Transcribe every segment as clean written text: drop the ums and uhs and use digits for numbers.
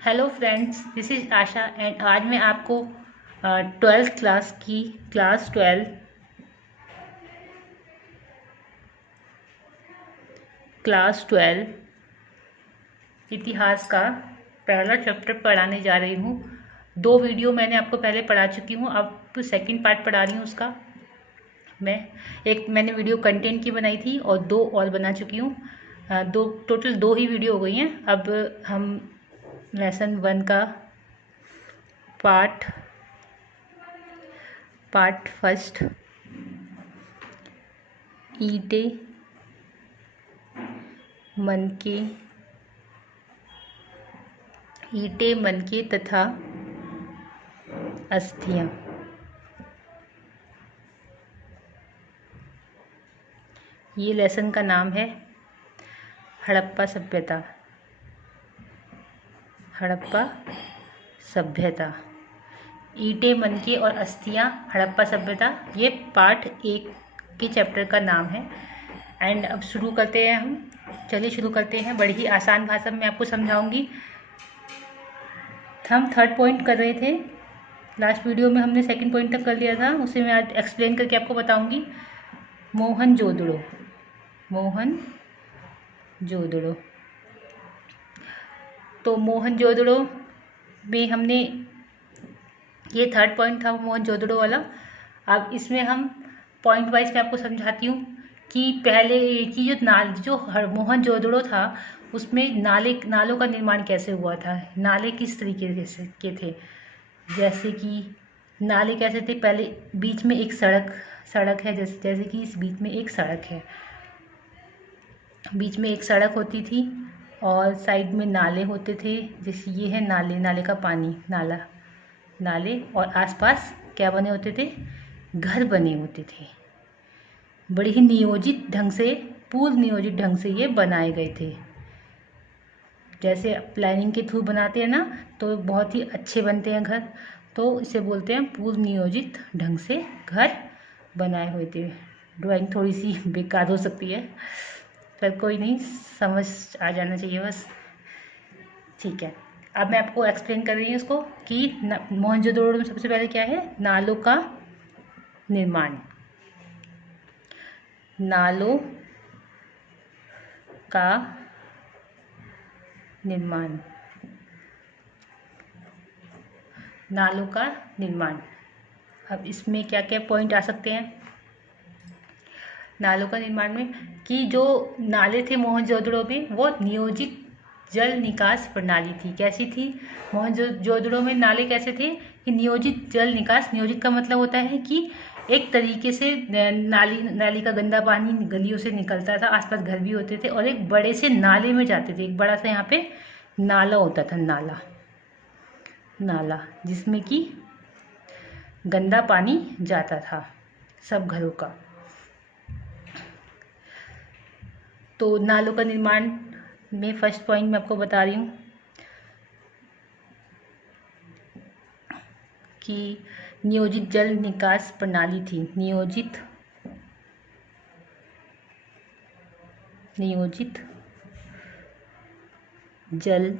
Hello friends, this is Asha and आज मैं आपको 12th क्लास की क्लास 12 इतिहास का पहला चैप्टर पढ़ाने जा रही हूँ। 2 वीडियो मैंने आपको पहले पढ़ा चुकी हूँ, अब सेकंड पार्ट पढ़ा रही हूँ उसका। मैंने वीडियो कंटेंट की बनाई थी और 2 और बना चुकी हूँ। टोटल 2 ही वीडियो हो गई हैं। अब हम लेसन 1 का पार्ट फर्स्ट, ईंटें मनके तथा अस्थियां। ये लेसन का नाम है हड़प्पा सभ्यता। ईंटें, मनके और अस्थियां, हड़प्पा सभ्यता, ये पार्ट 1 के चैप्टर का नाम है। एंड अब शुरू करते हैं हम। चलिए शुरू करते हैं। बड़ी ही आसान भाषा में आपको समझाऊंगी। हम 3rd पॉइंट कर रहे थे, लास्ट वीडियो में हमने 2nd पॉइंट तक कर लिया था, उसे मैं आज एक्सप्लेन करके आपको बताऊंगी। मोहनजोदड़ो। तो मोहनजोदड़ो में हमने, ये 3rd पॉइंट था मोहनजोदड़ो वाला। अब इसमें हम पॉइंट वाइज मैं आपको समझाती हूँ कि पहले की जो मोहनजोदड़ो था उसमें नालों का निर्माण कैसे हुआ था, नाले किस तरीके से के थे। जैसे कि नाले कैसे थे, पहले बीच में एक सड़क है, जैसे कि इस बीच में एक सड़क है, बीच में एक सड़क होती थी और साइड में नाले होते थे। जैसे ये है नाले का पानी, नाले, और आसपास क्या बने होते थे, घर बने होते थे। बड़ी ही पूर्व नियोजित ढंग से ये बनाए गए थे। जैसे प्लानिंग के थ्रू बनाते हैं ना, तो बहुत ही अच्छे बनते हैं घर, तो इसे बोलते हैं पूर्व नियोजित ढंग से घर बनाए हुए थे। ड्राइंग थोड़ी सी बेकार हो सकती है, पर कोई नहीं, समझ आ जाना चाहिए बस। ठीक है, अब मैं आपको एक्सप्लेन कर रही हूँ इसको कि मोहनजोदड़ो में सबसे पहले क्या है, नालों का निर्माण। नालों का निर्माण। अब इसमें क्या क्या पॉइंट आ सकते हैं नालों का निर्माण में, कि जो नाले थे मोहनजोदड़ो में वो नियोजित जल निकास प्रणाली थी। कैसी थी मोहनजोदड़ो में नाले कैसे थे कि नियोजित जल निकास। नियोजित का मतलब होता है कि एक तरीके से नाली का गंदा पानी गलियों से निकलता था, आसपास घर भी होते थे और एक बड़े से नाले में जाते थे। एक बड़ा सा यहाँ पे नाला होता था, नाला जिसमें कि गंदा पानी जाता था सब घरों का। तो नालों का निर्माण में फर्स्ट पॉइंट मैं आपको बता रही हूँ कि नियोजित जल निकास प्रणाली थी। नियोजित जल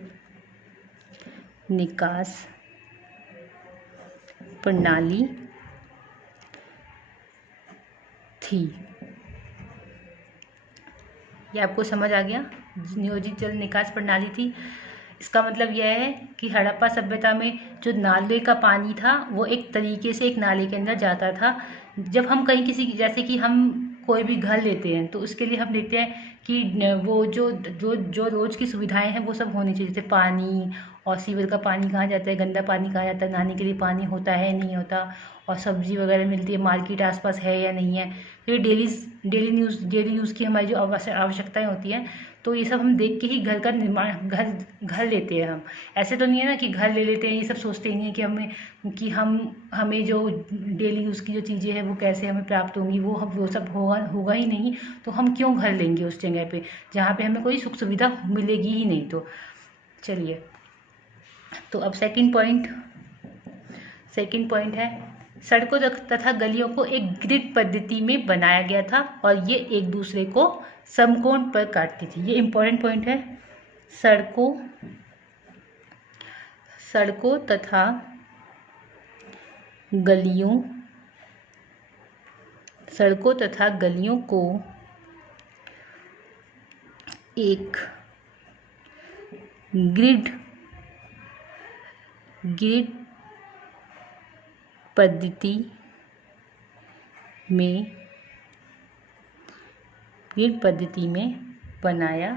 निकास प्रणाली थी। ये आपको समझ आ गया, नियोजित जल निकास प्रणाली थी। इसका मतलब यह है कि हड़प्पा सभ्यता में जो नाले का पानी था वो एक तरीके से एक नाले के अंदर जाता था। जब हम कहीं जैसे कि हम कोई भी घर लेते हैं तो उसके लिए हम देखते हैं कि वो जो रोज़ की सुविधाएं हैं वो सब होनी चाहिए, जैसे पानी और सीवर का पानी कहाँ जाता है, गंदा पानी कहाँ जाता है, नहाने के लिए पानी होता है नहीं होता, और सब्जी वगैरह मिलती है, मार्केट आसपास है या नहीं है। तो ये डेली यूज़ की हमारी जो आवश्यकताएं होती हैं, तो ये सब हम देख के ही घर का निर्माण घर लेते हैं हम। ऐसे तो नहीं है ना कि घर ले लेते हैं ये सब सोचते नहीं है कि हमें जो डेली यूज़ की जो चीज़ें हैं वो कैसे हमें प्राप्त होंगी, वो सब होगा ही नहीं, तो हम क्यों घर लेंगे उस जगह पे जहाँ पे हमें कोई सुख सुविधा मिलेगी ही नहीं। तो चलिए, तो अब सेकंड पॉइंट है, सड़कों तथा गलियों को एक ग्रिड पद्धति में बनाया गया था और ये एक दूसरे को समकोण पर काटती थी। ये इंपॉर्टेंट पॉइंट है। सड़कों सड़कों तथा गलियों को एक ग्रिड पद्धति में बनाया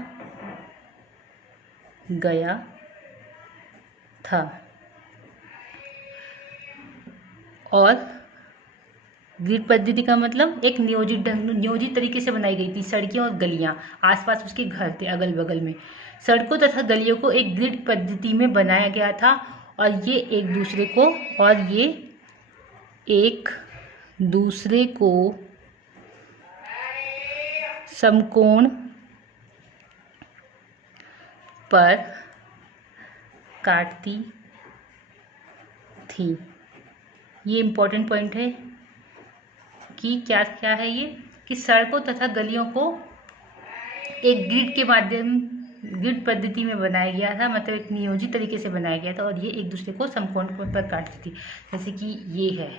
गया था। और ग्रिड पद्धति का मतलब एक नियोजित तरीके से बनाई गई थी। सड़कें और गलियां, आसपास उसके घर थे अगल बगल में। सड़कों तथा गलियों को एक ग्रिड पद्धति में बनाया गया था और ये एक दूसरे को समकोण पर काटती थी। ये इम्पोर्टेंट पॉइंट है कि क्या है ये, कि सड़कों तथा गलियों को एक ग्रिड पद्धति में बनाया गया था, मतलब एक नियोजित तरीके से बनाया गया था और ये एक दूसरे को समकोण पर काटती थी। जैसे कि ये है,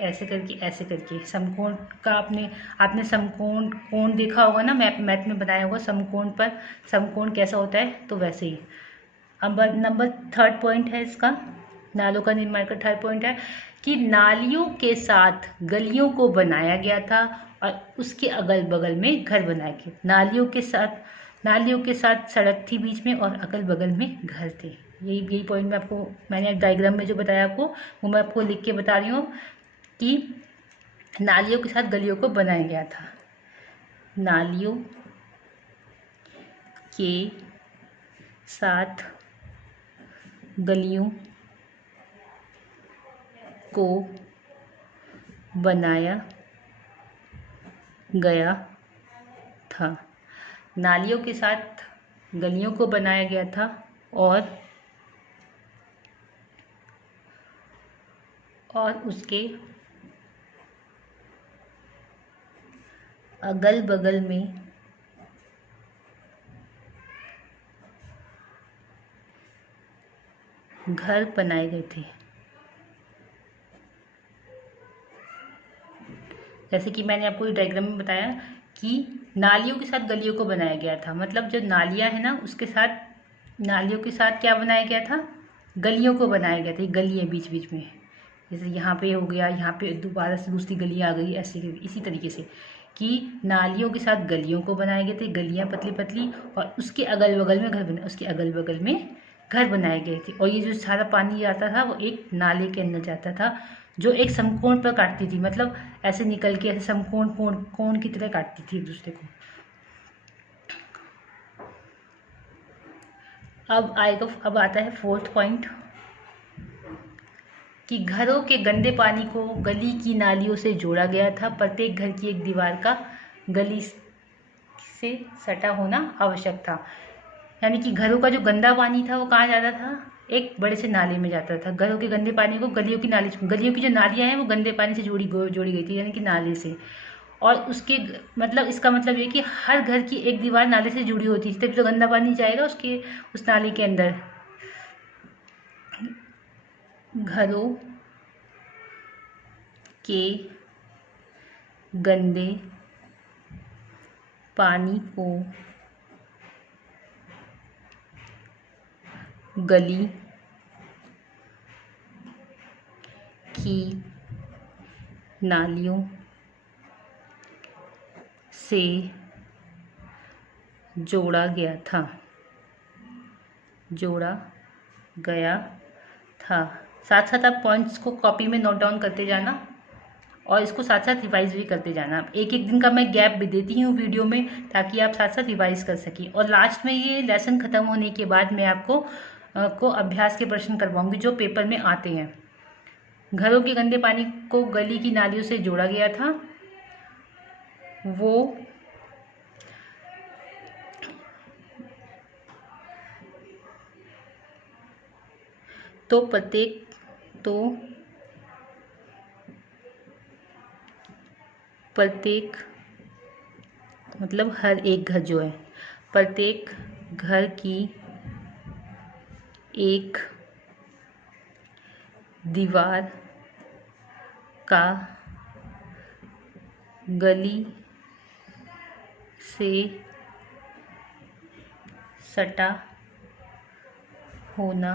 ऐसे करके समकोण का आपने समकोण कोण देखा होगा ना, मैथ में बनाया होगा समकोण पर समकोण कैसा होता है, तो वैसे ही। अब नंबर 3 पॉइंट है इसका, नालों का निर्माण का 3 पॉइंट है कि नालियों के साथ गलियों को बनाया गया था और उसके अगल बगल में घर बनाए गए। नालियों के साथ सड़क थी बीच में और अगल बगल में घर थे। यही पॉइंट मैंने डायग्राम में जो बताया आपको, वो मैं आपको लिख के बता रही हूँ कि नालियों के साथ गलियों को बनाया गया था। नालियों के साथ गलियों को बनाया गया था। नालियों के साथ गलियों को बनाया गया था और उसके अगल बगल में घर बनाए गए थे। जैसे कि मैंने आपको डायग्राम में बताया कि नालियों के साथ गलियों को बनाया गया था, मतलब जो नालियां है ना उसके साथ, नालियों के साथ क्या बनाया गया था, गलियों को बनाया गया था। गली है बीच बीच में, जैसे यहाँ पे हो गया, यहाँ पे दोबारा से दूसरी गली आ गई, ऐसे इसी तरीके से कि नालियों के साथ गलियों को बनाए गए थे, गलियाँ पतली पतली, और उसके अगल बगल में घर बनाए गए थे। और ये जो सारा पानी जाता था वो एक नाले के अंदर जाता था, जो एक समकोण पर काटती थी, मतलब ऐसे निकल के ऐसे समकोण कोण की तरह काटती थी एक दूसरे को। अब आता है 4th पॉइंट कि घरों के गंदे पानी को गली की नालियों से जोड़ा गया था। प्रत्येक घर की एक दीवार का गली से सटा होना आवश्यक था। यानी कि घरों का जो गंदा पानी था वो कहाँ जाता था, एक बड़े से नाले में जाता था। घरों के गंदे पानी को गलियों की जो नालियाँ हैं वो गंदे पानी से जोड़ी गई थी, यानी कि नाले से। और उसके मतलब इसका मतलब ये कि हर घर की एक दीवार नाले से जुड़ी होती थी, तब तो गंदा पानी जाएगा उस नाले के अंदर। घरों के गंदे पानी को गली की नालियों से जोड़ा गया था। साथ साथ आप पॉइंट्स को कॉपी में नोट डाउन करते जाना और इसको साथ साथ रिवाइज भी करते जाना। एक दिन का मैं गैप भी देती हूँ वीडियो में, ताकि आप साथ साथ रिवाइज कर सकें। और लास्ट में ये लेसन ख़त्म होने के बाद मैं आपको अभ्यास के प्रश्न करवाऊंगी जो पेपर में आते हैं। घरों के गंदे पानी को गली की नालियों से जोड़ा गया था। वो प्रत्येक मतलब हर एक घर जो है, प्रत्येक घर की एक दीवार का गली से सटा होना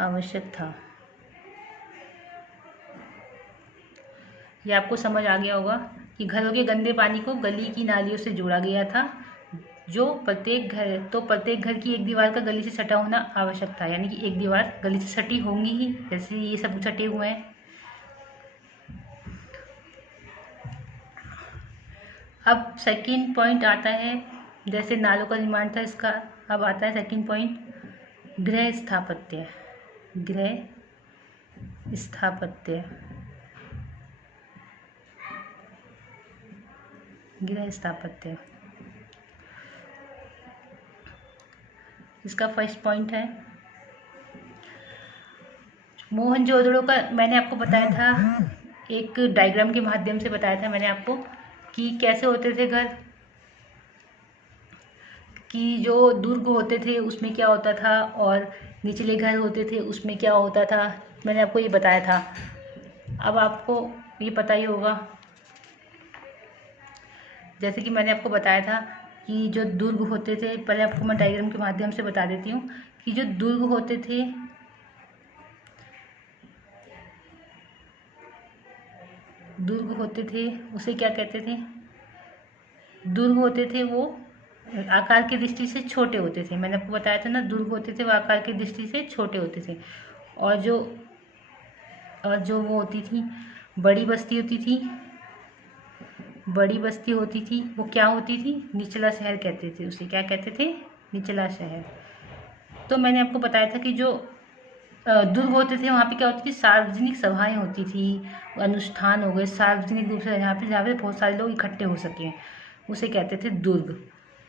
आवश्यक था। ये आपको समझ आ गया होगा कि घरों के गंदे पानी को गली की नालियों से जोड़ा गया था, जो प्रत्येक घर की एक दीवार का गली से सटा होना आवश्यक था, यानी कि एक दीवार गली से सटी होंगी ही, जैसे ये सब सटे हुए हैं। अब सेकंड पॉइंट आता है, जैसे नालों का निर्माण था इसका, अब आता है सेकंड पॉइंट, गृह स्थापत्य। गृह स्थापत्य गृह स्थापत्य इसका फर्स्ट पॉइंट है मोहनजोदड़ो का। मैंने आपको बताया था, एक डायग्राम के माध्यम से बताया था मैंने आपको कि कैसे होते थे घर, कि जो दुर्ग होते थे उसमें क्या होता था और निचले घर होते थे उसमें क्या होता था, मैंने आपको ये बताया था। अब आपको ये पता ही होगा, जैसे कि मैंने आपको बताया था कि जो दुर्ग होते थे, पहले आपको मैं डायग्राम के माध्यम से बता देती हूँ कि जो दुर्ग होते थे उसे क्या कहते थे? दुर्ग होते थे वो आकार की दृष्टि से छोटे होते थे। मैंने आपको बताया था ना, दुर्ग होते थे वो आकार की दृष्टि से छोटे होते थे। और जो वो होती थी बड़ी बस्ती होती थी, वो क्या होती थी? निचला शहर कहते थे उसे। क्या कहते थे? निचला शहर। तो मैंने आपको बताया था कि जो दुर्ग होते थे वहाँ पे क्या होती थी? सार्वजनिक सभाएं होती थी, अनुष्ठान हो गए सार्वजनिक रूप से, जहाँ पे बहुत सारे लोग इकट्ठे हो सके, उसे कहते थे दुर्ग।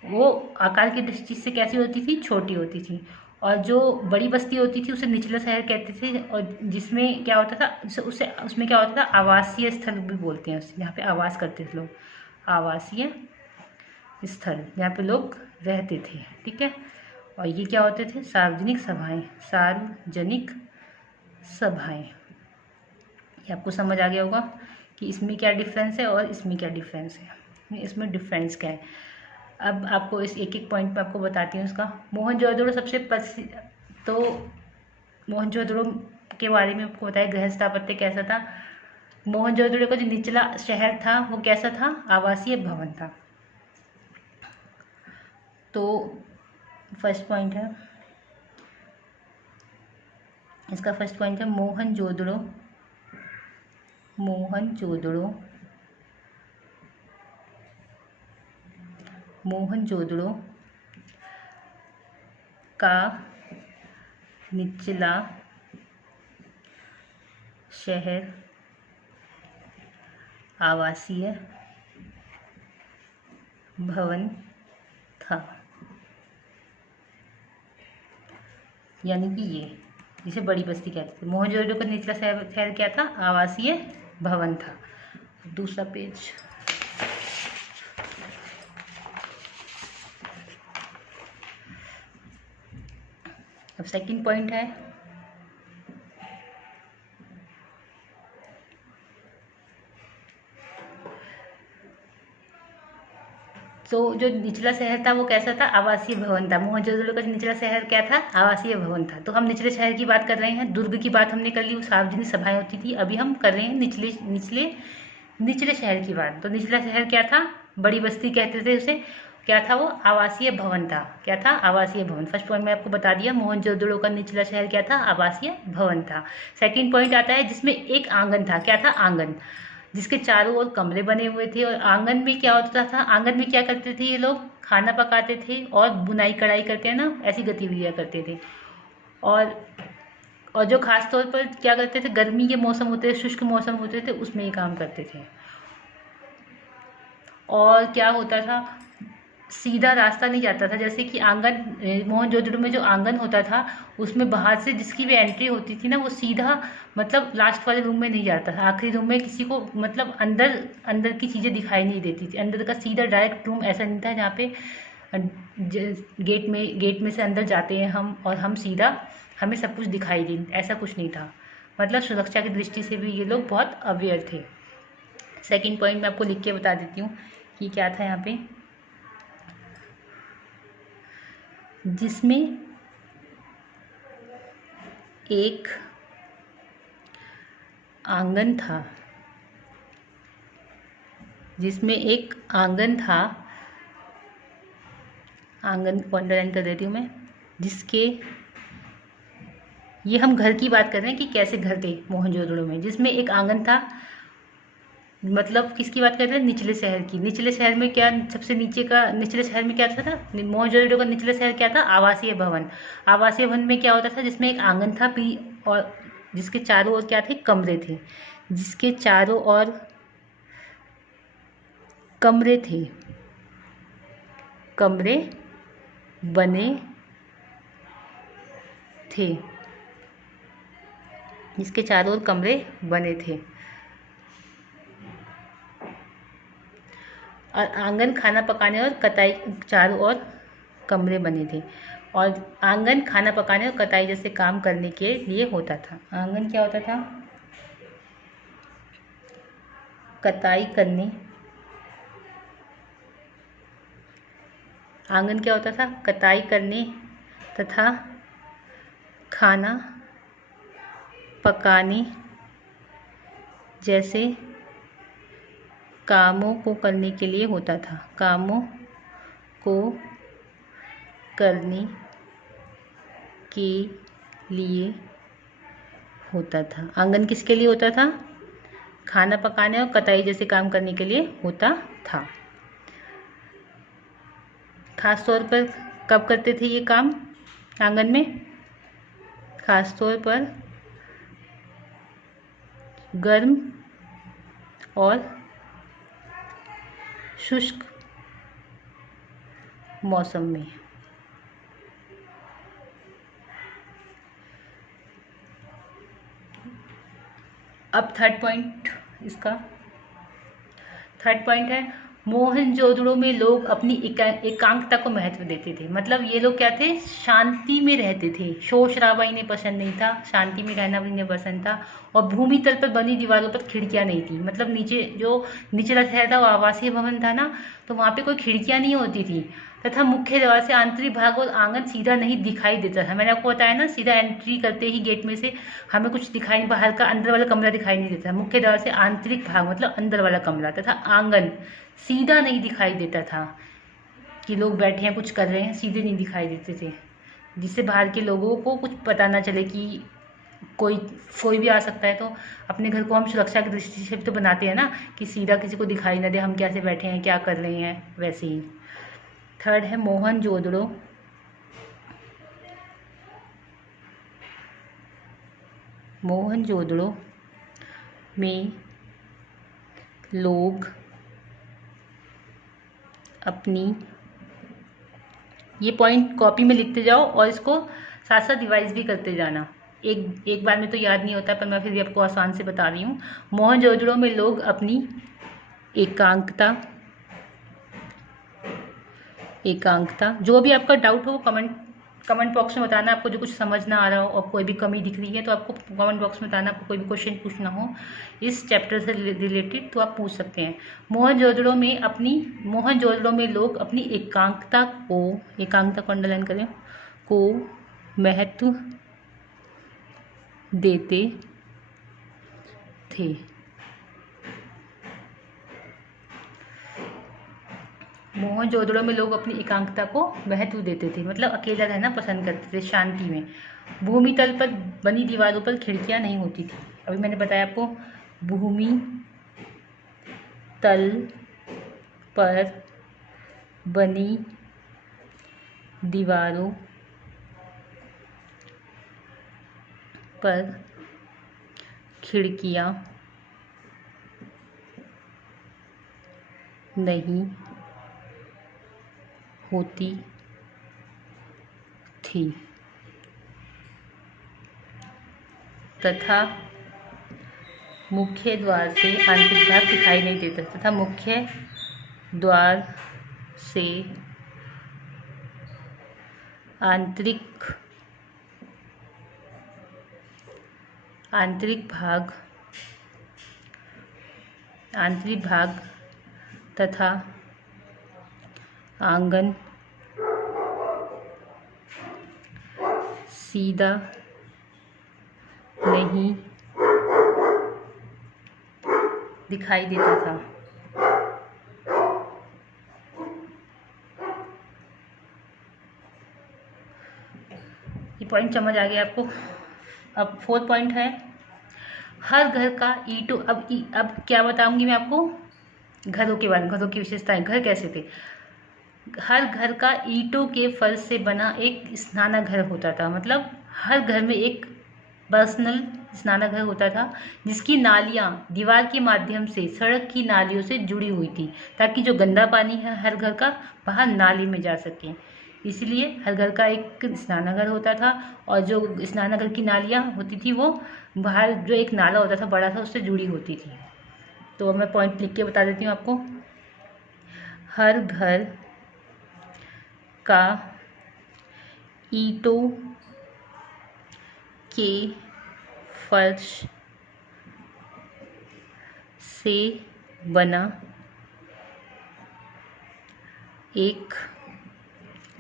वो आकार की दृष्टि से कैसी होती थी? छोटी होती थी। और जो बड़ी बस्ती होती थी उसे निचला शहर कहते थे, और जिसमें क्या होता था उसमें क्या होता था? आवासीय स्थल भी बोलते हैं उसे, जहाँ पे आवास करते थे लोग, आवासीय स्थल जहाँ पे लोग रहते थे। ठीक है। और ये क्या होते थे? सार्वजनिक सभाएं। ये आपको समझ आ गया होगा कि इसमें क्या डिफरेंस है और इसमें क्या डिफरेंस है। इसमें डिफरेंस क्या है, अब आपको इस एक एक पॉइंट पे आपको बताती हूँ इसका। मोहनजोदड़ो सबसे प्रसिद्ध, तो मोहनजोदड़ो के बारे में आपको बताया गृह स्थापत्य कैसा था। मोहनजोदड़ो का जो निचला शहर था वो कैसा था? आवासीय भवन था। तो फर्स्ट पॉइंट है इसका, फर्स्ट पॉइंट है मोहनजोदड़ो का निचला शहर आवासीय भवन था। यानी कि ये जिसे बड़ी बस्ती कहते थे। मोहनजोदड़ो का निचला शहर क्या था? आवासीय भवन था। दूसरा पेज, अब सेकंड पॉइंट है, तो जो निचला शहर था वो कैसा था? आवासीय भवन था। मोहनजोदड़ो का निचला शहर क्या था? आवासीय भवन था। तो हम निचले शहर की बात कर रहे हैं, दुर्ग की बात हमने कर ली, वो सार्वजनिक सभाएं होती थी। अभी हम कर रहे हैं निचले शहर की बात। तो निचला शहर क्या था? बड़ी बस्ती कहते थे उसे। क्या था वो? आवासीय भवन था। क्या था? आवासीय भवन। फर्स्ट पॉइंट में आपको बता दिया, मोहनजोदड़ो का निचला शहर क्या था? आवासीय भवन था। सेकंड पॉइंट आता है जिसमें एक आंगन था। क्या था? आंगन, जिसके चारों ओर कमरे बने हुए थे। और आंगन में क्या होता था? आंगन में क्या करते थे ये लोग? खाना पकाते थे और बुनाई कढ़ाई करते हैं ना, ऐसी गतिविधियां करते थे। और जो खास तौर पर क्या करते थे? गर्मी के मौसम होते थे, शुष्क मौसम होते थे, उसमें ये काम करते थे। और क्या होता था? सीधा रास्ता नहीं जाता था, जैसे कि आंगन, मोहनजोदड़ो में जो आंगन होता था उसमें बाहर से जिसकी भी एंट्री होती थी ना, वो सीधा मतलब लास्ट वाले रूम में नहीं जाता था। आखिरी रूम में किसी को मतलब अंदर की चीज़ें दिखाई नहीं देती थी। अंदर का सीधा डायरेक्ट रूम ऐसा नहीं था जहाँ पे गेट में से अंदर जाते हैं हम और हम सीधा हमें सब कुछ दिखाई दे, ऐसा कुछ नहीं था। मतलब सुरक्षा की दृष्टि से भी ये लोग बहुत अवेयर थे। सेकंड पॉइंट मैं आपको लिख के बता देती हूँ कि क्या था यहाँ पे, जिसमें एक आंगन था, आंगन को अंडरलाइन कर देती हूँ मैं, जिसके, ये हम घर की बात कर रहे हैं कि कैसे घर थे मोहनजोदड़ो में, जिसमें एक आंगन था। मतलब किसकी बात कर रहे हैं, निचले शहर की। निचले शहर में क्या, सबसे नीचे का निचले शहर में क्या था मोहनजोदड़ो का निचले शहर क्या था, आवासीय भवन। आवासीय भवन में क्या होता था, जिसमें एक आंगन था और जिसके चारों ओर क्या थे, कमरे थे, जिसके चारों ओर कमरे थे, कमरे बने थे, जिसके चारों ओर कमरे बने थे। और आंगन खाना पकाने और कताई, चारों ओर कमरे बने थे। और आंगन खाना पकाने और कताई जैसे काम करने के लिए होता था। आंगन क्या होता था, कताई करने, आंगन क्या होता था, कताई करने तथा खाना पकाने जैसे कामों को करने के लिए होता था, कामों को करने के लिए होता था। आंगन किसके लिए होता था, खाना पकाने और कताई जैसे काम करने के लिए होता था। खास तौर पर कब करते थे ये काम आंगन में, खास तौर पर गर्म और शुष्क मौसम में। अब थर्ड पॉइंट, इसका थर्ड पॉइंट है, मोहनजोदड़ो में लोग अपनी एकांतता को महत्व देते थे। मतलब ये लोग क्या थे, शांति में रहते थे, शोर शराबा इन्हें पसंद नहीं था, शांति में रहना भी इन्हें पसंद था। और भूमि तल पर बनी दीवारों पर खिड़कियां नहीं थी। मतलब नीचे जो निचला शहर था वो आवासीय भवन था ना, तो वहाँ पे कोई खिड़कियां नहीं होती थी। तथा मुख्य द्वार से आंतरिक भाग और आंगन सीधा नहीं दिखाई देता था। मैंने आपको बताया ना, सीधा एंट्री करते ही गेट में से हमें कुछ दिखाई नहीं, बाहर का अंदर वाला कमरा दिखाई नहीं देता। मुख्य द्वार से आंतरिक भाग मतलब अंदर वाला कमरा तथा आंगन सीधा नहीं दिखाई देता था, कि लोग बैठे हैं कुछ कर रहे हैं, सीधे नहीं दिखाई देते थे, जिससे बाहर के लोगों को कुछ पता ना चले कि कोई भी आ सकता है। तो अपने घर को हम सुरक्षा की दृष्टि से तो बनाते हैं ना, कि सीधा किसी को दिखाई ना दे हम कैसे बैठे हैं, क्या कर रहे हैं, वैसे ही। थर्ड है मोहनजोदड़ो में लोग अपनी, ये पॉइंट कॉपी में लिखते जाओ और इसको साथ साथ रिवाइज भी करते जाना। एक बार में तो याद नहीं होता, पर मैं फिर भी आपको आसान से बता रही हूँ। मोहनजोदड़ो में लोग अपनी एकांकता, जो भी आपका डाउट हो वो कमेंट बॉक्स में बताना। आपको जो कुछ समझ ना आ रहा हो और कोई भी कमी दिख रही है तो आपको कमेंट बॉक्स में बताना। आपको कोई भी क्वेश्चन पूछना हो इस चैप्टर से रिलेटेड तो आप पूछ सकते हैं। मोहनजोदड़ो में लोग अपनी एकांकता को अंडरलाइन करें, को महत्व देते थे। मोहनजोदड़ो में लोग अपनी एकांकता को महत्व देते थे, मतलब अकेला रहना पसंद करते थे, शांति में। भूमि तल पर बनी दीवारों पर खिड़कियां नहीं होती थी। अभी मैंने बताया आपको, भूमि तल पर बनी दीवारों पर खिड़कियां नहीं होती थी तथा मुख्य द्वार से आंतरिक भाग दिखाई नहीं देता, तथा मुख्य द्वार से आंतरिक भाग तथा आंगन सीधा नहीं दिखाई देता था। ये पॉइंट समझ आ गया आपको। अब 4th पॉइंट है, हर घर का ईंटों। अब क्या बताऊंगी मैं आपको घरों के बारे में, घरों की विशेषताएं। घर कैसे थे? हर घर का ईंटों के फर्श से बना एक स्नानाघर होता था। मतलब हर घर में एक पर्सनल स्नानाघर होता था, जिसकी नालियाँ दीवार के माध्यम से सड़क की नालियों से जुड़ी हुई थी, ताकि जो गंदा पानी है हर घर का बाहर नाली में जा सके। इसलिए हर घर का एक स्नानाघर होता था, और जो स्नानाघर की नालियाँ होती थी वो बाहर जो एक नाला होता था बड़ा था उससे जुड़ी होती थी। तो मैं पॉइंट लिख के बता देती हूँ आपको। हर घर का ईंटों के फर्श से बना एक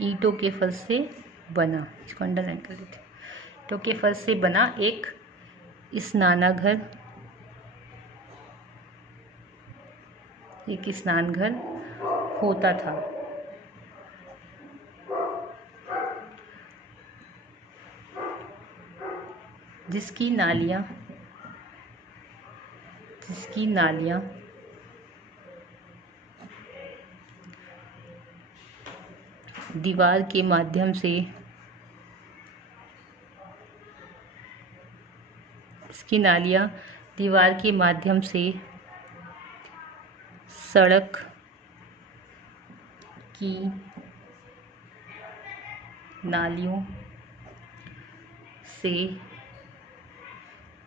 ईंटों के फर्श से बना, इसको अंडरलाइन कर देते। ईंटों के फर्श से बना एक स्नानाघर, एक स्नानघर होता था। जिसकी नालियाँ दीवार के माध्यम से सड़क की नालियों से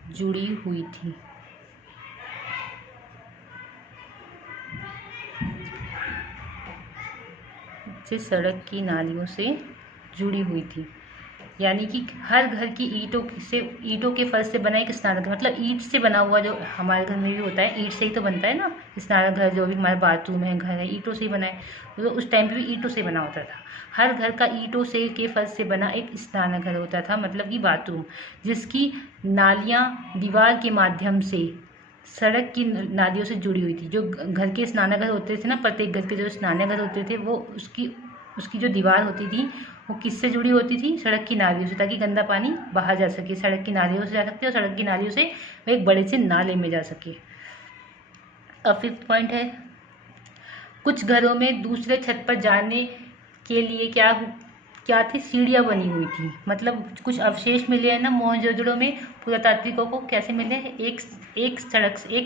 जुड़ी हुई थी। सड़क की नालियों से जुड़ी हुई थी, यानी कि हर घर की ईंटों के फर्श से बना एक स्नानघर। मतलब ईंट से बना हुआ, जो हमारे घर में भी होता है, ईंट से ही तो बनता है ना स्नानघर। जो भी हमारे बाथरूम है, घर है, ईंटों से ही बना है। तो उस टाइम पे भी ईंटों से बना होता था। हर घर का ईंटों से के फर्श से बना एक स्नानघर होता था, मतलब कि बाथरूम, जिसकी नालियाँ दीवार के माध्यम से सड़क की नालियों से जुड़ी हुई थी। जो घर के स्नानघर होते थे ना, प्रत्येक घर के जो स्नानघर होते थे, वो उसकी जो दीवार होती थी वो किससे जुड़ी होती थी? सड़क की नालियों से, ताकि गंदा पानी बाहर जा सके। सड़क की नालियों से जा सकते, और सड़क की नालियों से वो एक बड़े से नाले में जा सके। अब 5th पॉइंट है, कुछ घरों में दूसरे छत पर जाने के लिए क्या थी? सीढ़ियाँ बनी हुई थी। मतलब कुछ अवशेष मिले हैं ना मोहनजोदड़ो में, पुरातात्विकों को कैसे मिले हैं? एक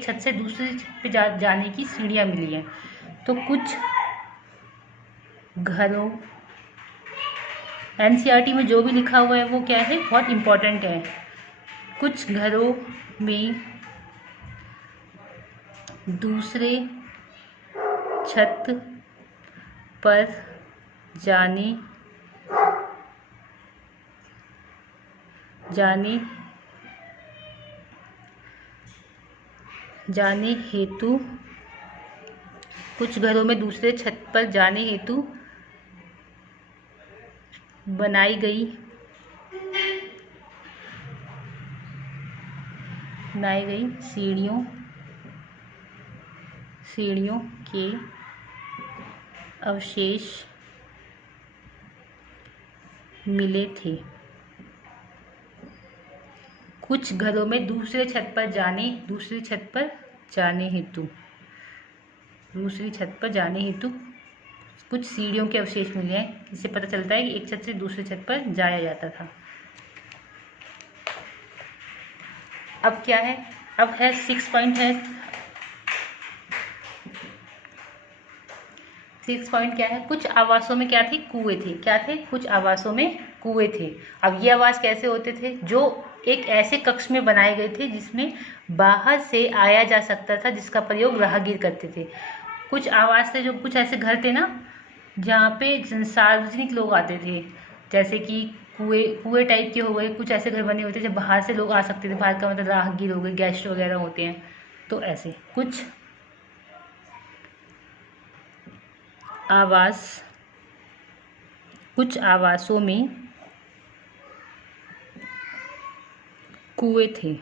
छत से दूसरी छत पे जाने की सीढ़ियाँ मिली हैं। तो कुछ घरों, NCERT में जो भी लिखा हुआ है वो क्या है? बहुत इम्पोर्टेंट है। कुछ घरों में दूसरे छत पर जाने हेतु कुछ घरों में दूसरे छत पर जाने हेतु बनाई गई सीढ़ियों के अवशेष मिले थे। कुछ घरों में दूसरी छत पर जाने हेतु कुछ सीढ़ियों के अवशेष मिले हैं। इससे पता चलता है कि एक छत से दूसरी छत पर जाया जाता था। अब क्या है? अब है 6 पॉइंट है। 6 पॉइंट क्या है? कुछ आवासों में क्या थी? कुएं थे। क्या थे? कुछ आवासों में कुएं थे। अब ये आवास कैसे होते थे? जो एक ऐसे कक्ष में बनाए गए थे जिसमें बाहर से आया जा सकता था, जिसका प्रयोग राहगीर करते थे। कुछ आवास थे, जो कुछ ऐसे घर थे ना जहाँ पे सार्वजनिक लोग आते थे, जैसे कि कुएं टाइप के हो गए, कुछ ऐसे घर बने होते हैं जब बाहर से लोग आ सकते थे। बाहर का मतलब राहगीर हो गए, गेस्ट वगैरह होते हैं, तो ऐसे कुछ आवासों में कुएं थे।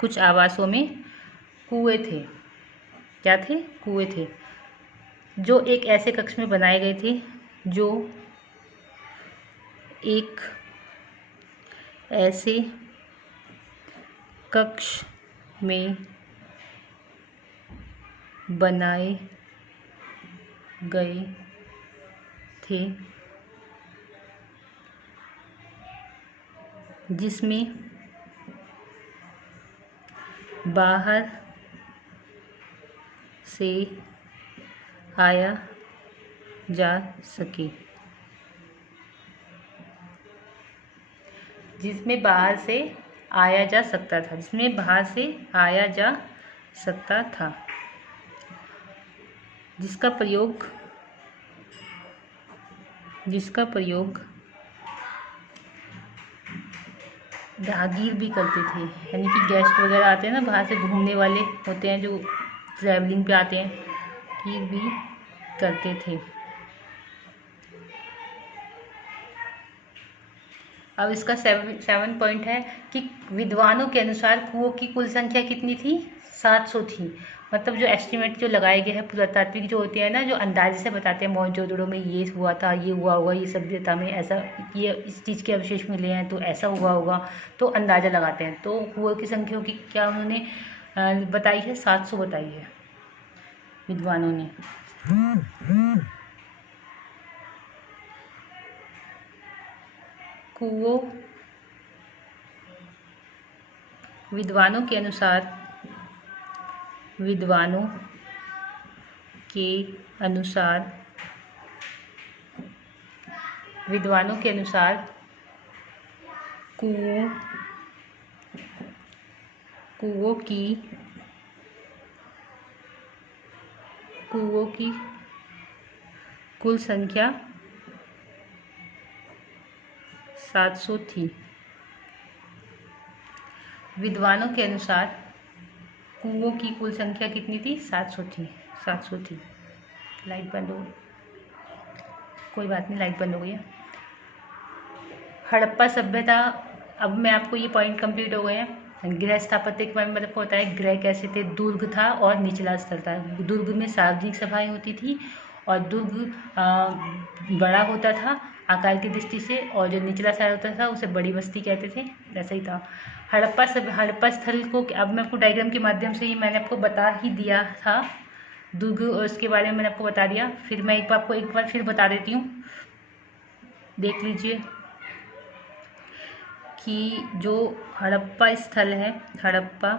कुछ आवासों में कुएं थे। क्या थे? कुएं थे, जो एक ऐसे कक्ष में बनाए गए थे, जो एक ऐसे कक्ष में बनाए गए थे, जिसमें बाहर से आया जा सके। जिसमें बाहर से आया जा सकता था। जिसमें बाहर से आया जा सकता था, जिसका प्रयोग राहगीर भी करते थे। यानी कि गेस्ट वगैरह आते हैं ना, बाहर से घूमने वाले होते हैं जो ट्रैवलिंग पे आते हैं, ये भी करते थे। अब इसका 7 पॉइंट है कि विद्वानों के अनुसार कुओं की कुल संख्या कितनी थी? 700 थी। मतलब जो एस्टिमेट जो लगाए गए हैं, पुरातात्विक जो होते हैं ना, जो अंदाजे से बताते हैं मोहनजोदड़ो में ये हुआ था, ये हुआ होगा, ये सभ्यता में ऐसा, ये इस चीज़ के अवशेष मिले हैं तो ऐसा हुआ होगा, तो अंदाज़ा लगाते हैं। तो कुओं की संख्या की क्या उन्होंने बताई है? 700 बताई है विद्वानों ने। कुओं विद्वानों के अनुसार कुओं की कुल संख्या 700 थी। विद्वानों के अनुसार कुओं की कुल संख्या कितनी थी? 700 थी। लाइट बंद हो गई, कोई बात नहीं, लाइट बंद हो गई है। हड़प्पा सभ्यता, अब मैं आपको ये पॉइंट कंप्लीट हो गए हैं। गृह स्थापत्य के बारे में मतलब होता है, गृह कैसे थे? दुर्ग था और निचला स्तर था। दुर्ग में सार्वजनिक सभाएं होती थी और दुर्ग बड़ा होता था आकार की दृष्टि से, और जो निचला शहर होता था उसे बड़ी बस्ती कहते थे। ऐसा ही था। हड़प्पा स्थल को, अब मैं आपको डायग्राम के माध्यम से ही मैंने आपको बता ही दिया था। दुर्ग उसके बारे में मैंने आपको बता दिया, फिर मैं आपको एक बार फिर बता देती हूँ, देख लीजिए कि जो हड़प्पा स्थल है, हड़प्पा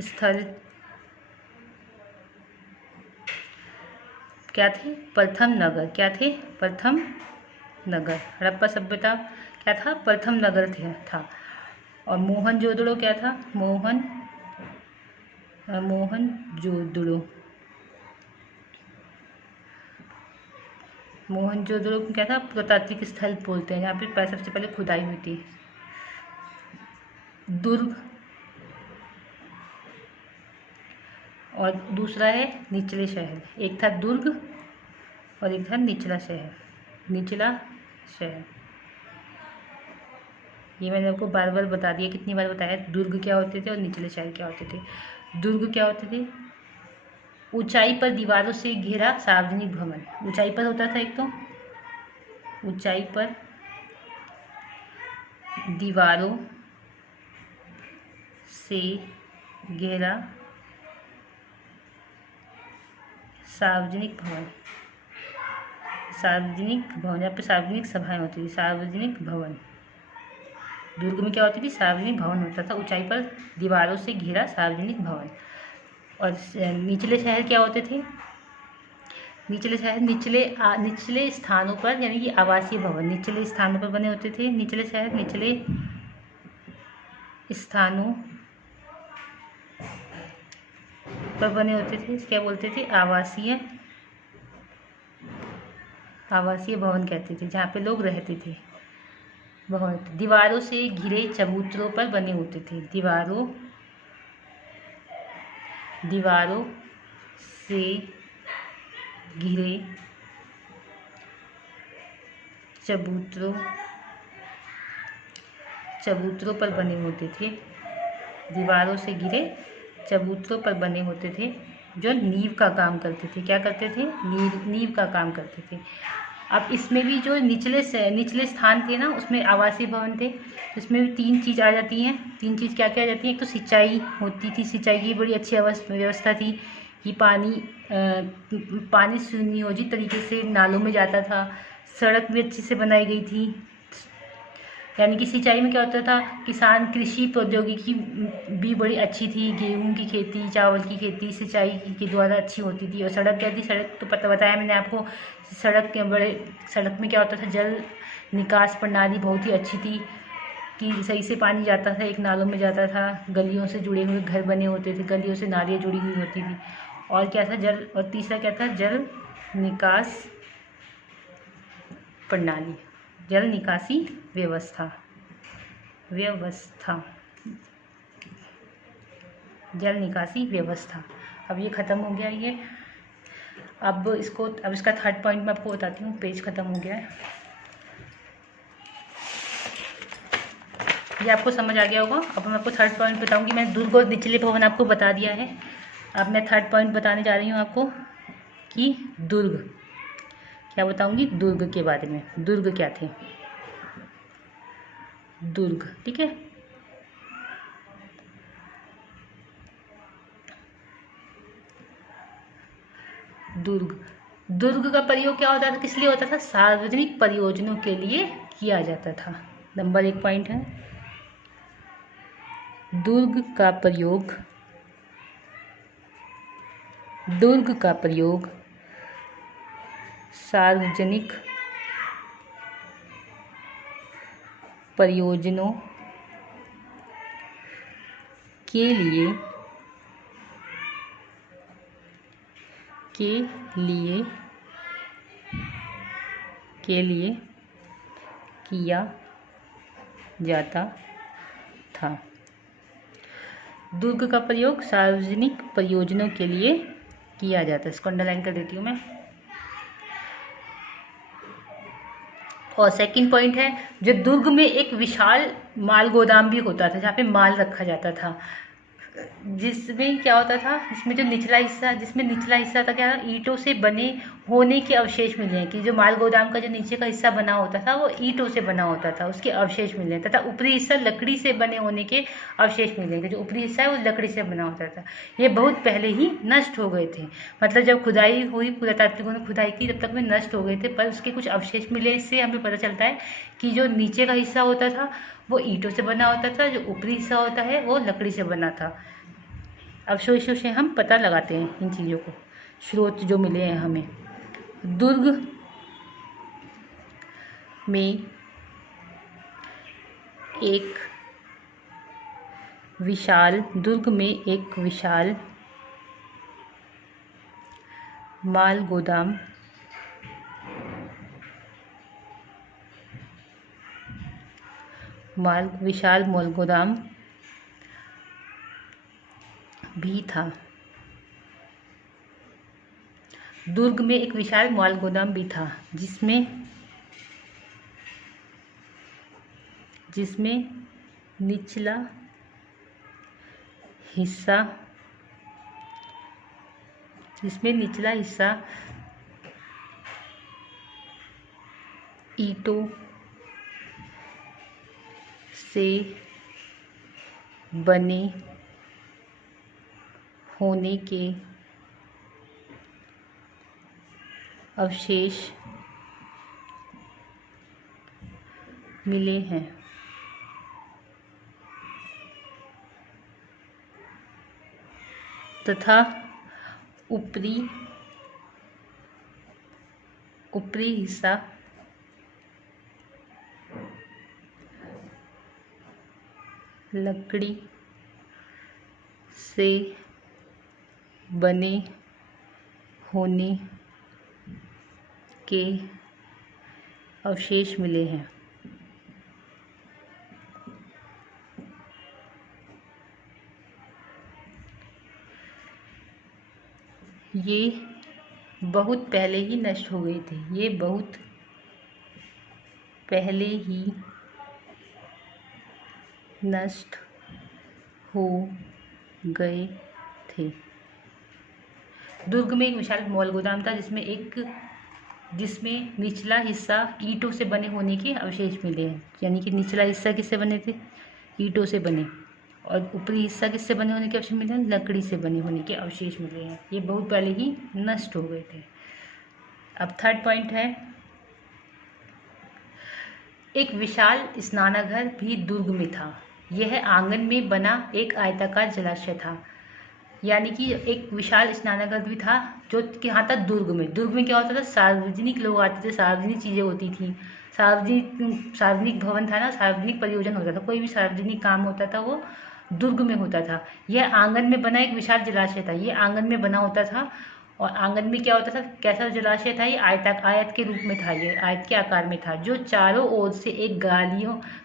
स्थल क्या थे? प्रथम नगर। क्या थे? प्रथम नगर। हड़प्पा सभ्यता क्या था? प्रथम नगर था। और मोहनजोदड़ो क्या था? मोहनजोदड़ो क्या था? पुरातात्विक स्थल बोलते हैं, यहाँ पे सबसे पहले खुदाई हुई थी। दुर्ग, और दूसरा है निचले शहर। एक था दुर्ग और एक था निचला शहर। ये मैंने आपको बार बार बता दिया, कितनी बार बताया। दुर्ग क्या होते थे और निचले शहर क्या होते थे? दुर्ग क्या होते थे? ऊंचाई पर दीवारों से घिरा सार्वजनिक भवन। ऊंचाई पर होता था एक तो, ऊंचाई पर दीवारों से घिरा सार्वजनिक भवन। यहाँ पे सार्वजनिक सभाएं होती थी। सार्वजनिक भवन दुर्ग में क्या होती थी? सार्वजनिक भवन होता था। ऊंचाई पर दीवारों से घिरा सार्वजनिक भवन। और निचले शहर क्या होते थे? निचले शहर निचले स्थानों पर, यानी कि आवासीय भवन निचले स्थानों पर बने होते थे। निचले शहर निचले स्थानों पर बने होते थे, क्या बोलते थे? आवासीय भवन कहते थे, जहाँ पे लोग रहते थे। भवन दीवारों से घिरे चबूतरों पर बने होते थे। दीवारों से घिरे चबूतरों पर बने होते थे। दीवारों से घिरे चबूतरों पर बने होते थे, जो नींव का काम करते थे। क्या करते थे? नींव का काम करते थे। अब इसमें भी जो निचले स्थान थे ना, उसमें आवासीय भवन थे, तो इसमें भी 3 चीज़ आ जाती हैं। 3 चीज़ क्या क्या आ जाती हैं? एक तो सिंचाई होती थी, सिंचाई की बड़ी अच्छी व्यवस्था थी कि पानी सुनियोजित तरीके से नालों में जाता था। सड़क भी अच्छे से बनाई गई थी। यानी कि सिंचाई में क्या होता था, किसान कृषि प्रौद्योगिकी भी बड़ी अच्छी थी। गेहूं की खेती, चावल की खेती सिंचाई के द्वारा अच्छी होती थी। और सड़क क्या थी? सड़क तो पता बताया मैंने आपको। सड़क में क्या होता था, जल निकास प्रणाली बहुत ही अच्छी थी कि सही से पानी जाता था, एक नालों में जाता था। गलियों से जुड़े हुए घर बने होते थे, गलियों से नालियाँ जुड़ी हुई होती थी। और क्या था? और तीसरा क्या था? जल निकास प्रणाली, जल निकासी व्यवस्था। जल निकासी व्यवस्था। अब ये ख़त्म हो गया ये। अब इसका थर्ड पॉइंट मैं आपको बताती हूँ। पेज ख़त्म हो गया है, ये आपको समझ आ गया होगा। अब मैं आपको थर्ड पॉइंट बताऊँगी। मैंने दुर्ग और निचले भवन आपको बता दिया है। अब मैं थर्ड पॉइंट बताने जा रही हूँ आपको कि दुर्ग क्या बताऊँगी, दुर्ग के बारे में। दुर्ग क्या थे? दुर्ग, ठीक है। दुर्ग का प्रयोग क्या होता था? किस लिए होता था? सार्वजनिक प्रयोजनों के लिए किया जाता था। नंबर 1 पॉइंट है, दुर्ग का प्रयोग सार्वजनिक प्रयोजनों के लिए किया जाता था। दुर्ग का प्रयोग सार्वजनिक प्रयोजनों के लिए किया जाता है। इसको अंडरलाइन कर देती हूँ मैं। और सेकंड पॉइंट है, जो दुर्ग में एक विशाल माल गोदाम भी होता था, जहाँ पे माल रखा जाता था। जिसमें क्या होता था, जिसमें निचला हिस्सा था, क्या था? ईंटों से बने होने के अवशेष मिले हैं। कि जो माल गोदाम का जो नीचे का हिस्सा बना होता था, वो ईंटों से बना होता था, उसके अवशेष मिले हैं। तथा ऊपरी हिस्सा लकड़ी से बने होने के अवशेष मिलेंगे। जो ऊपरी हिस्सा है वो लकड़ी से बना होता था। ये बहुत पहले ही नष्ट हो गए थे। मतलब जब खुदाई हुई, पुरातात्विकों ने खुदाई की, तब तक में नष्ट हो गए थे। पर उसके कुछ अवशेष मिले। इससे हमें पता चलता है कि जो नीचे का हिस्सा होता था वो ईंटों से बना होता था, जो ऊपरी हिस्सा होता है वो लकड़ी से बना था। अवशेषों से हम पता लगाते हैं इन चीज़ों को, स्रोत जो मिले हैं हमें। दुर्ग में एक विशाल माल गोदाम भी था। दुर्ग में एक विशाल माल गोदाम भी था, जिसमें निचला हिस्सा ईंटों से बने होने के अवशेष मिले हैं। तथा ऊपरी हिस्सा लकड़ी से बने होने के अवशेष मिले हैं। ये बहुत पहले ही नष्ट हो गए थे। ये बहुत पहले ही नष्ट हो गए थे। दुर्ग में एक विशाल मॉल गोदाम था जिसमें निचला हिस्सा ईंटों से बने होने के अवशेष मिले हैं। यानी कि निचला हिस्सा किससे बने थे? ईंटों से बने, और ऊपरी हिस्सा किससे बने होने के अवशेष मिले हैं? लकड़ी से बने होने के अवशेष मिले हैं। ये बहुत पहले ही नष्ट हो गए थे। अब थर्ड पॉइंट है, एक विशाल स्नानागार भी दुर्ग में था। यह आंगन में बना एक आयताकार जलाशय था। यानी कि एक विशाल स्नानागार भी था जो कि यहाँ था दुर्ग में। दुर्ग में क्या होता था? सार्वजनिक लोग आते थे, सार्वजनिक चीज़ें होती थी, सार्वजनिक भवन था ना, सार्वजनिक परियोजन होता था, कोई भी सार्वजनिक काम होता था वो दुर्ग में होता था। यह आंगन में बना एक विशाल जलाशय था। ये आंगन में बना होता था, और आंगन में क्या होता था? कैसा जलाशय था ये? आयत के रूप में था, ये आयत के आकार में था, जो चारों ओर से एक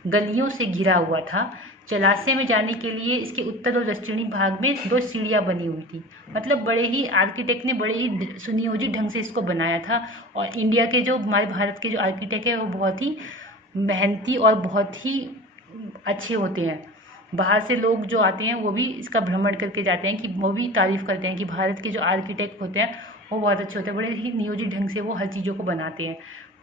गलियों से घिरा हुआ था। जलाशय में जाने के लिए इसके उत्तर और दक्षिणी भाग में 2 सीढ़ियाँ बनी हुई थी। मतलब बड़े ही आर्किटेक्ट ने बड़े ही सुनियोजित ढंग से इसको बनाया था। और इंडिया के जो हमारे भारत के जो आर्किटेक्ट है वो बहुत ही मेहनती और बहुत ही अच्छे होते हैं। बाहर से लोग जो आते हैं वो भी इसका भ्रमण करके जाते हैं, कि वो भी तारीफ़ करते हैं कि भारत के जो आर्किटेक्ट होते हैं वो बहुत अच्छे होते हैं। बड़े ही नियोजित ढंग से वो हर चीज़ों को बनाते हैं,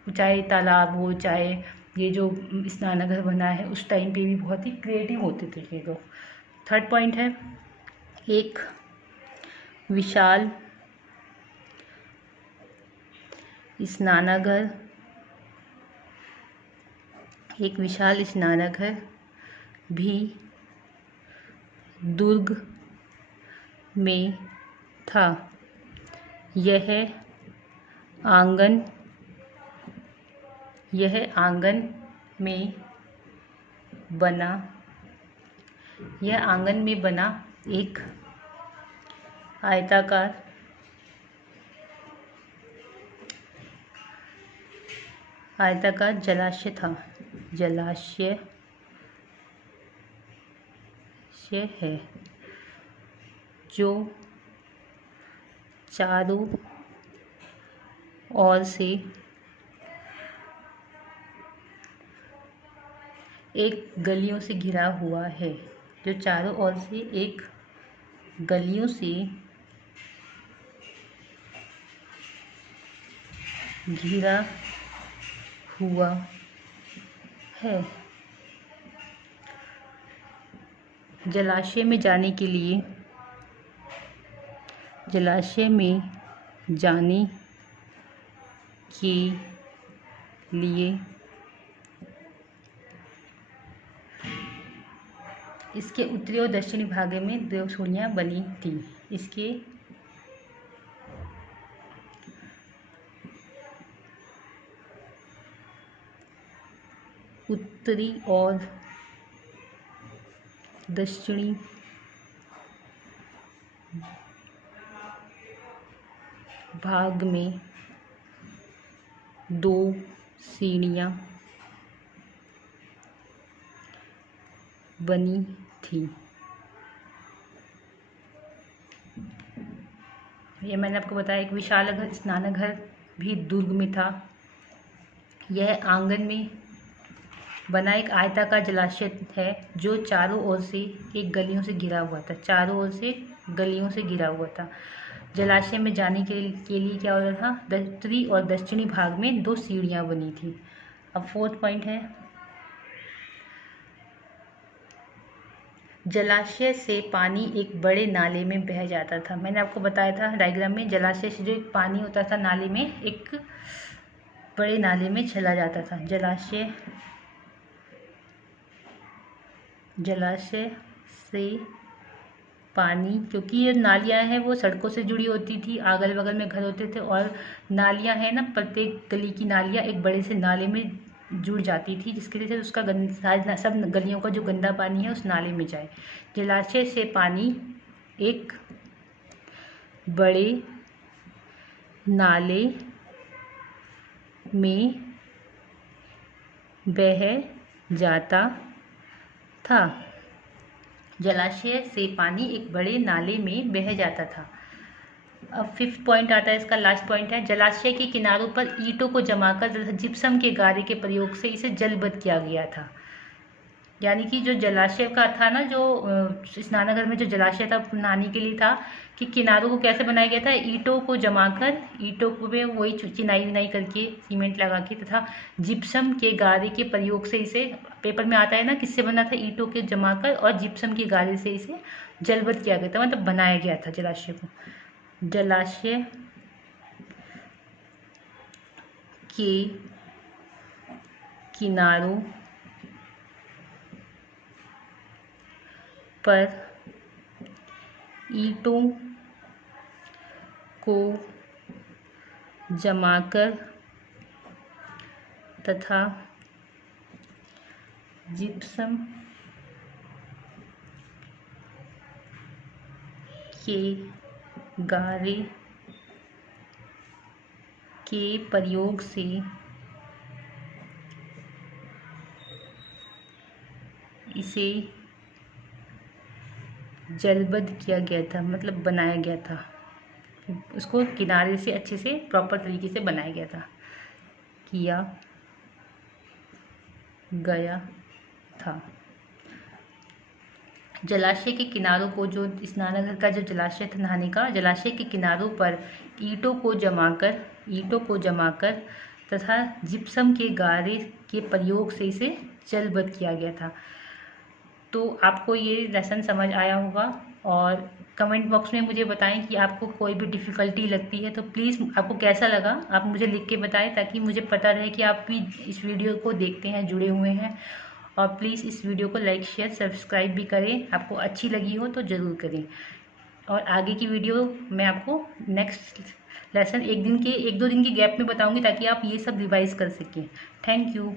चाहे तालाब हो, चाहे ये जो स्नानघर बना है उस टाइम पे भी बहुत ही क्रिएटिव होते थे ये लोग। थर्ड पॉइंट है, एक विशाल स्नानघर भी दुर्ग में था। यह आंगन में बना एक आयताकार जलाशय था। जलाशय है जो चारों ओर से एक गलियों से घिरा हुआ है। जो चारों ओर से एक गलियों से घिरा हुआ है। जलाशय में जाने के लिए इसके उत्तरी और दक्षिणी भाग में 2 सीढ़ियाँ बनी थी। इसके उत्तरी और दक्षिणी भाग में 2 सीढ़ियाँ बनी थी। ये मैंने आपको बताया, एक विशाल स्नानघर भी दुर्ग में था। यह आंगन में बना एक आयताकार जलाशय है जो चारों ओर से एक गलियों से घिरा हुआ था। चारों ओर से गलियों से घिरा हुआ था। जलाशय में जाने के लिए क्या होता था? उत्तरी और दक्षिणी भाग में 2 सीढ़ियाँ बनी थी। अब फोर्थ पॉइंट है, जलाशय से पानी एक बड़े नाले में बह जाता था। मैंने आपको बताया था डायग्राम में, जलाशय से जो पानी होता था नाले में, एक बड़े नाले में चला जाता था। जलाशय से पानी, क्योंकि ये नालियाँ हैं वो सड़कों से जुड़ी होती थी, अगल बगल में घर होते थे, और नालियाँ हैं ना, प्रत्येक गली की नालियाँ एक बड़े से नाले में जुड़ जाती थी, जिसकी वजह से उसका सब गलियों का जो गंदा पानी है उस नाले में जाए। जलाशय से पानी एक बड़े नाले में बह जाता था। जलाशय से पानी एक बड़े नाले में बह जाता था। अब 5th पॉइंट आता है, इसका लास्ट पॉइंट है, जलाशय के किनारों पर ईंटों को जमाकर तथा जिप्सम के गारे के प्रयोग से इसे जलबद्ध किया गया था। यानी कि जो जलाशय का था ना, जो स्नानघर में जो जलाशय था नहाने के लिए था, कि किनारों को कैसे बनाया गया था, ईंटों को जमाकर, ईंटों को में वही चिनाई विनाई करके, सीमेंट लगा के, तथा जिप्सम के गारे के प्रयोग से इसे, पेपर में आता है ना, किससे बना था, ईंटों के जमाकर और जिप्सम के गारे से इसे जलबद्ध किया गया था, मतलब बनाया गया था जलाशय को। जलाशय के किनारों पर ईंटों को जमाकर तथा जिप्सम के गारे के प्रयोग से इसे जलबद्ध किया गया था, मतलब बनाया गया था, उसको किनारे से अच्छे से प्रॉपर तरीके से बनाया गया था, किया गया था। जलाशय के किनारों को, जो स्नानघर का जो जलाशय था नहाने का, जलाशय के किनारों पर ईंटों को जमाकर तथा जिप्सम के गारे के प्रयोग से इसे जलबद्ध किया गया था। तो आपको ये लेसन समझ आया होगा, और कमेंट बॉक्स में मुझे बताएं कि आपको कोई भी डिफ़िकल्टी लगती है तो प्लीज़, आपको कैसा लगा आप मुझे लिख के बताएं, ताकि मुझे पता रहे कि आप भी इस वीडियो को देखते हैं, जुड़े हुए हैं। और प्लीज़ इस वीडियो को लाइक शेयर सब्सक्राइब भी करें, आपको अच्छी लगी हो तो ज़रूर करें। और आगे की वीडियो मैं आपको नेक्स्ट लेसन 1-2 दिन के गैप में बताऊंगी, ताकि आप ये सब रिवाइज़ कर सकें। Thank you.